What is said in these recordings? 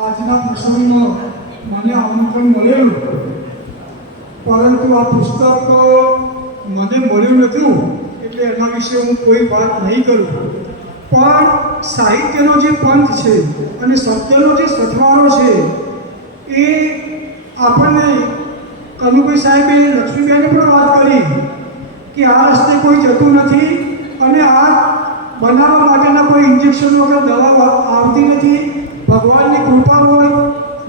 આજના પ્રસંગમાં મને આમંત્રણ મળેલું, પરંતુ આ પુસ્તક મને મળ્યું નહોતું, એટલે એના વિશે હું કોઈ વાત નહીં કરું. પણ સાહિત્યનો જે પંથ છે અને શબ્દનો જે સથવારો છે એ આપણને કનુભાઈ સાહેબે લક્ષ્મીબેને પણ વાત કરી કે આ રસ્તે કોઈ જતું નથી અને આ બનાવવા માટેના કોઈ ઇન્જેક્શન વગર દવા આવતી નથી. ભગવાનની કૃપા હોય,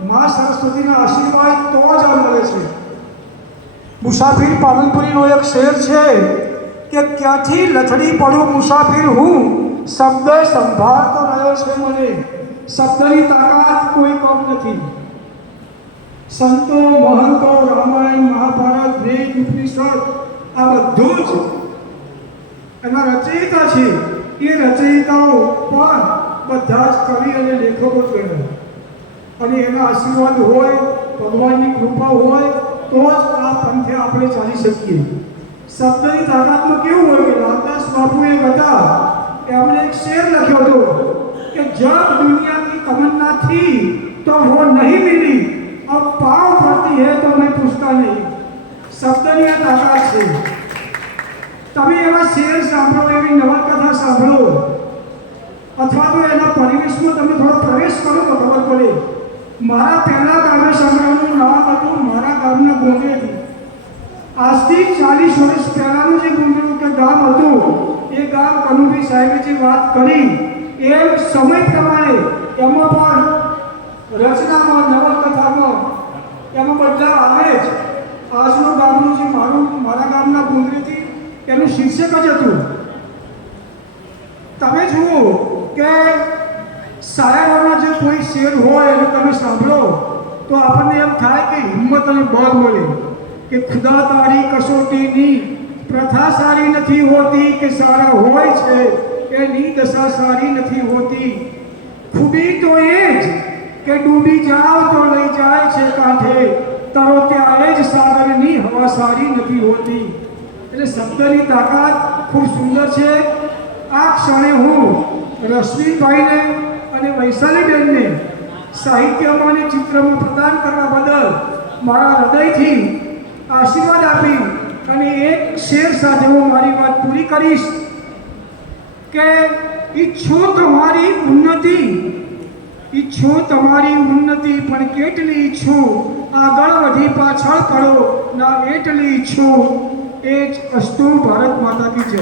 મા સરસ્વતીના આશીર્વાદ તો જ આ મળે છે. મુસાફિર પાલનપુરીનો એક શેર છે કે ક્યાંથી લથડી પડું મુસાફિર હું, શબ્દ સંભાળતો રહ્યો છે મને, શબ્દની તાકાત કોઈ કમ નથી. સંતો મહંતો રામાયણ મહાભારત વેદ ઉપનિષદ આ બધું જ એના રચયિતા છે. એ રચયિતાઓ પણ બધા જ કવિ અને લેખકો જ ગણાય, અને એના આશીર્વાદ હોય, ભગવાનની કૃપા હોય તો જ આ પંથે આપણે ચાલી શકીએ. શબ્દની તાકાતમાં કેવું હોય કે રામદાસ બાપુ એક હતા, એમણે એક શેર લખ્યો હતો કે જબ दुनिया की तमन्ना थी तो वो नहीं मिली, अब पाँव पड़ती है तो मैं पूछता नहीं. શબ્દની આ તાકાત છે. તમે એવા શેર સાંભળો, એવી નવલકથા સાંભળો, અથવા તો એના પરિવેશમાં તમે થોડો પ્રવેશ કરો તો ખબર પડે. મારા પહેલા ગામે સંગ્રહનું નામ હતું મારા ગામના ગોંડેથી. આજથી 40 વર્ષ પહેલાનું જે ગોંડેનું કે ગામ હતું, એ ગામ કનુભાઈ સાહેબે જે વાત કરી એ સમય પ્રમાણે એમાં પણ રચનામાં નવલકથામાં એમાં બદલાવ આવે જ. આજનું ગામનું જે મારા ગામના ગોંડેથી એનું શીર્ષક જ હતું. તમે જુઓ કે શાયરોના જે કોઈ શેર હોય અને તમે સાંભળો તો આપણને એમ થાય કે હિંમત અને બળ મળે કે ખુદા તારી કસોટીની પ્રથા સારી નથી હોતી કે સારા હોય છે એની દશા સારી નથી હોતી. ખૂબી તો એ જ કે ડૂબી જાઓ તો લઈ જાય છે કાંઠે, તરો ત્યારે જ સાગરની હવા સારી નથી હોતી. એટલે શબ્દની તાકાત ખૂબ સુંદર છે. આ ક્ષણે હું રશ્મિભાઈને અને વૈશાલીબેનને સાહિત્યમાં અને ચિત્રમાં પ્રદાન કરવા બદલ મારા હૃદયથી આશીર્વાદ આપી અને એક શેર સાથે હું મારી વાત પૂરી કરીશ કે ઈચ્છો તમારી ઉન્નતિ, ઈચ્છો તમારી ઉન્નતિ, પણ કેટલી ઈચ્છું આગળ વધી પાછળ પડો ના એટલી ઈચ્છું. એ જ અસ્તુ. ભારત માતા કી જય.